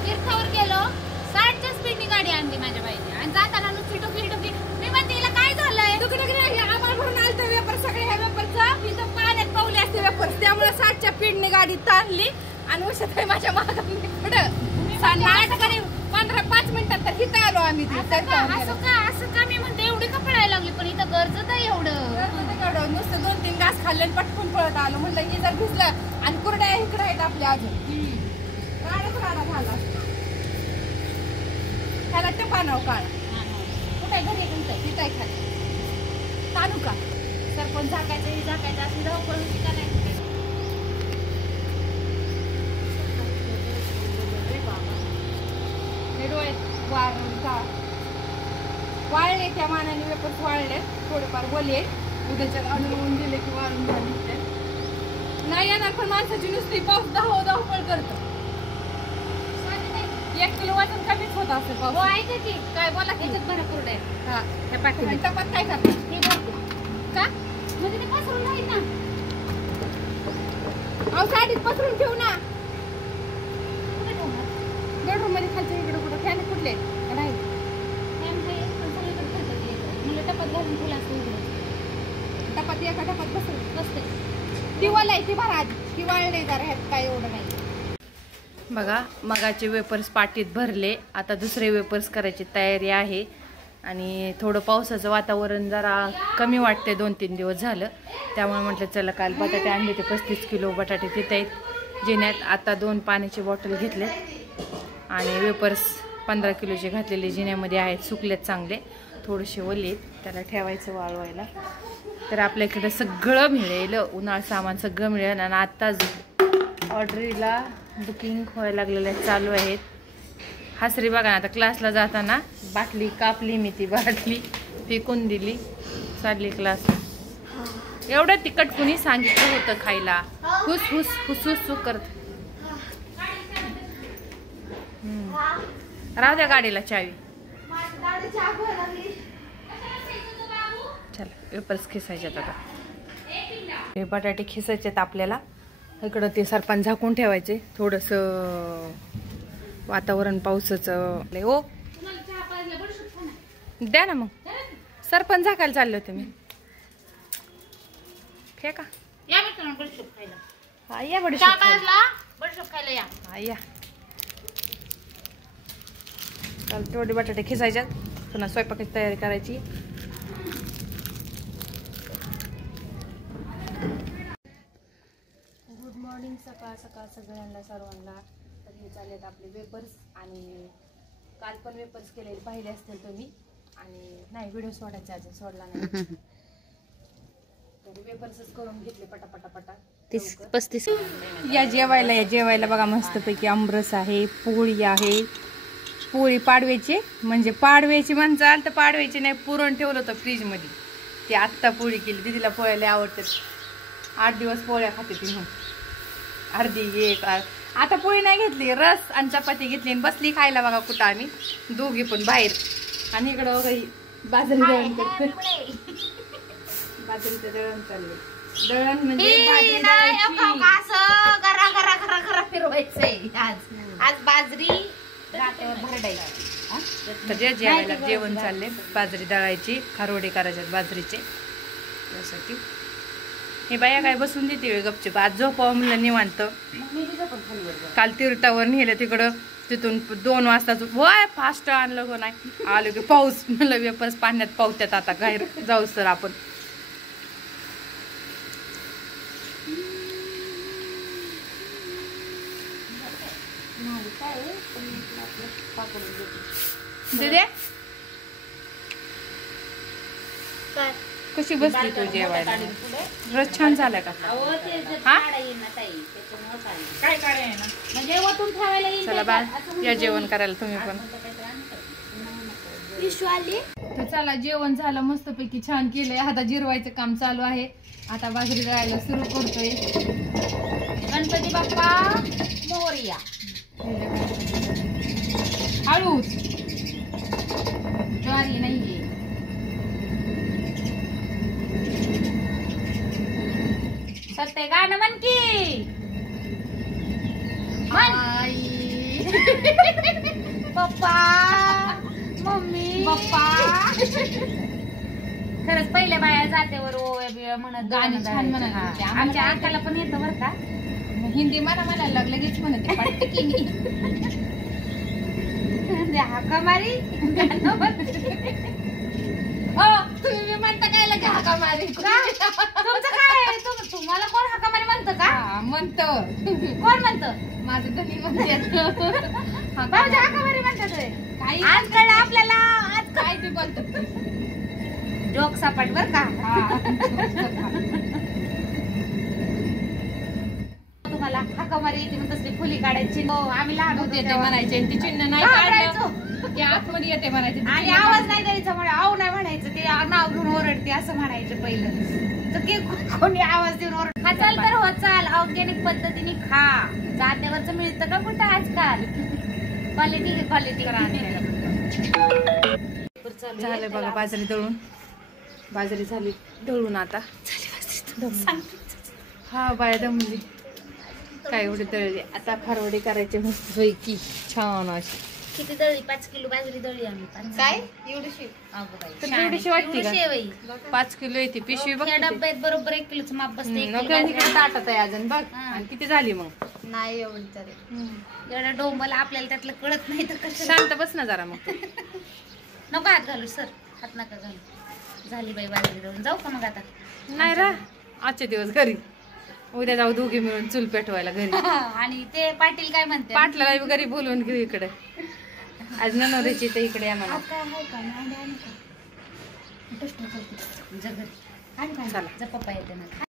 तीर्थावर गेलो 60च्या स्पीडनी गाडी आणली माझ्या बाईने आणि जाताना नुसती टोकली मी म्हणते हिला काय झालंय आम्हाला म्हणून आलतं वेपर सगळे ह्या वेपरचं इथं पाण्यात पावले असते वेपर त्यामुळे 60च्या स्पीडने गाडी ताणली आणि उशीर माझ्या मागाने पुढं 15-5 मिनिटात तर हिथं आलो आम्ही असं का मी म्हणते एवढी का पळायला लागली पण इथं गरजत आहे एवढं नुसतं 2-3 घास खाल्ले पटकून पळत आलो म्हटलं की जर भिजलं आणि कुरड्या इकडे आहेत आपल्या अजून राडा झाला ह्याला ते पानाव काळ कुठे घरी तिथं खाली ताणू का सरपंच झाकायचं अशी धावपळ होती का नाही वाळले त्या मानाने वेपर वाळले थोडेफार बोले उद्याच्या अनुभवून दिले की वाळून झाले नाही येणार पण माणसाची नुसती पाऊस धावपळ करतो 1 किलो वजन कमीच होत असेल पाऊस ऐका की काय बोला ह्याच्यात बरं कुरडे टपात काय करतात हे बघ का म्हणजे ते पसरून राहील ना अहो साडीत पसरून ठेवू ना कुठे ठेवणार बेडरूम मध्ये खालच्या इकडे कुठं फॅन कुठले नाही मुलं टपात घालून ठेवला असतो टपात एका टपात बसते बसते ती वालाय ती भरा आधी ती वाळले जरा ह्यात काय एवढं नाही बघा मगाचे वेपर्स पाटीत भरले आता दुसरे वेपर्स करायची तयारी आहे आणि थोडं पावसाचं वातावरण जरा कमी वाटते 2-3 दिवस झालं त्यामुळे म्हटलं चला काल बटाटे आणले ते 35 किलो बटाटे तिथे आहेत जिन्यात आता 2 पाण्याची बॉटल घेतले आणि वेपर्स 15 किलोचे घातलेले जिन्यामध्ये आहेत सुकलेत चांगले थोडेसे ओले त्याला ठेवायचं वाळवायला तर आपल्याकडे सगळं मिळेल उन्हाळ सामान सगळं मिळेल आणि आत्ताच ऑर्डरीला बुकिंग व्हायला लागलेल्या चालू आहेत हसरी बघा ना आता क्लासला जाताना बाटली कापली मी ती बाटली फेकून दिली चालली क्लास एवढं तिखट कुणी सांगितलं होतं खायला हुस हुस हुस हुस करत राहू द्या गाडीला चावी चला वेपर्स खिसायच्यात आता हे बटाटे खिसायचेत आपल्याला इकडं ते सरपण झाकून ठेवायचे थोडंसं वातावरण पावसाचं हो द्या ना मग सरपण झाकायला चालले होते मी फेका या बडीशोप खायला हा या बडीशोप खायला या हा या चाल तेवढे बटाटे खिसायच्यात पुन्हा स्वयंपाकाची तयारी करायची गुड मॉर्निंग सकाळ सकाळ सगळ्यांना सर्वांना तर हे चाललेत आपले वेपर्स आणि काल पण वेपर्स केलेले पाहिले असतील तुम्ही आणि नाही व्हिडिओ सोडायचा अजून सोडला नाही तर वेपर्सच करून घेतले पटापटा 30-35 या जेवायला बघा मस्तपैकी आमरस आहे पोळी आहे पोळी पाडव्याची म्हणजे पाडव्याची माणसं आलं तर पाडव्याची नाही पुरण ठेवलं होतं फ्रीजमध्ये ती आत्ता पोळी केली दीदीला पोळ्याला आवडतात 8 दिवस पोळ्या खाते ती मग अर्धी एक आता पोळी नाही घेतली रस आणि चपाती घेतली आणि बसली खायला बघा कुठं आम्ही दोघी पण बाहेर आणि इकडं बघा बाजरी दळण करते बाजरीचं दळण चाललंय दळण म्हणजे घरा फिरवायचंय आज बाजरी तर जेवायला जेवण चालले बाजरी दळायची खारोडे करायच्यात बाजरीचे त्यासाठी हे बाया काय बसून देते गपचूप आज झोपावं म्हणलं निवांत काल तीर्थावर नेलं तिकडं तिथून 2 वाजता वय फास्ट आणलं हो नाही आलो की पाऊस म्हणलं वेपर्स पाण्यात पावत्यात आता बाहेर जाऊस तर आपण दे कशी बसली तू जेवायला रस छान झाला का चला बा या जेवण करायला तुम्ही पण तर चला जेवण झालं मस्तपैकी छान केलंय आता जिरवायचं काम चालू आहे आता बाजरी दळायला सुरू करतोय गणपती बाप्पा मोरया हळूच ज्वारी नाहीये सत्य गाणं म्हण की आई पप्पा मम्मी पप्पा खरंच पहिल्या बाया जातेवर ओव्या बिव्या म्हणत गाणी छान म्हणायला हा. होते. आमच्या अंकाला पण येतं बरं का. हिंदी म्हणायला लागलं लगेच म्हणते पटकीनी. हाका मारी तुम्ही बी म्हणता काय लगे हाका मारी तुमचं काय आहे? तुम्हाला कोण हाका मारी म्हणतं का? म्हणतो कोण म्हणतं? माझं धनी म्हणते भाऊजी हाका मारी म्हणतात होय. काही आज कळलं आपल्याला. आज काय बी बोलतो. जोक सपाट बर का. तुम्हाला हाका मारी येते मग तसली फुली काढायची. हो आम्ही लहान होतो येते तेव्हा. म्हणायचे आणि ती चिन्ह नाही घाबरायचो. काढलं की आतमध्ये येते म्हणायचे. आणि आवाज नाही द्यायचा म्हणे आव नाही म्हणायचं ते नाव घेऊन ओरडते असं म्हणायचं पहिलं तर की कोणी आवाज देऊन ओरड हा चाल तर हो चाल ऑर्गॅनिक पद्धतीने खा. जात्यावरच मिळतं का कुठं आजकाल. क्वालिटी क्वालिटी झालं बघा बाजरी दळून. बाजरी झाली दळून आता. हा बाया दमली. काय एवढी दळली आता. खारवडी करायची मस्त पैकी छान अशी. किती दळली 5 किलो बाजरी दळली आम्ही. काय एवढीशी तर एवढीशी वाटते का? शेवई 5 किलो येते पिशवी बघ. त्या डब्यात बरोबर 1 किलोचं माप बसते. ताटात आहे अजून बघ. हा. आणि किती झाली मग? नाही एवढी तरी एवढा डोंबल आपल्याला त्यातलं कळत नाही तर कसं. शांत बस ना जरा मग. नको हात घालू सर. हात नका घालू. झाली बाई बाजरी दळून. जाऊ का मग आता? नाही रा आजचे दिवस घरी. उद्या जाऊ दोघे मिळून चूल पेटवायला घरी. आणि ते पाटील काय म्हणते? पाटलाला बी घरी बोलवून घेऊ इकडे. आज ननोरीची तर इकडे या मला. आता आहे का? नाही, आणि का? टोस्ट करते. जा घरी. आणि काय? चला. जा पप्पा येते ना.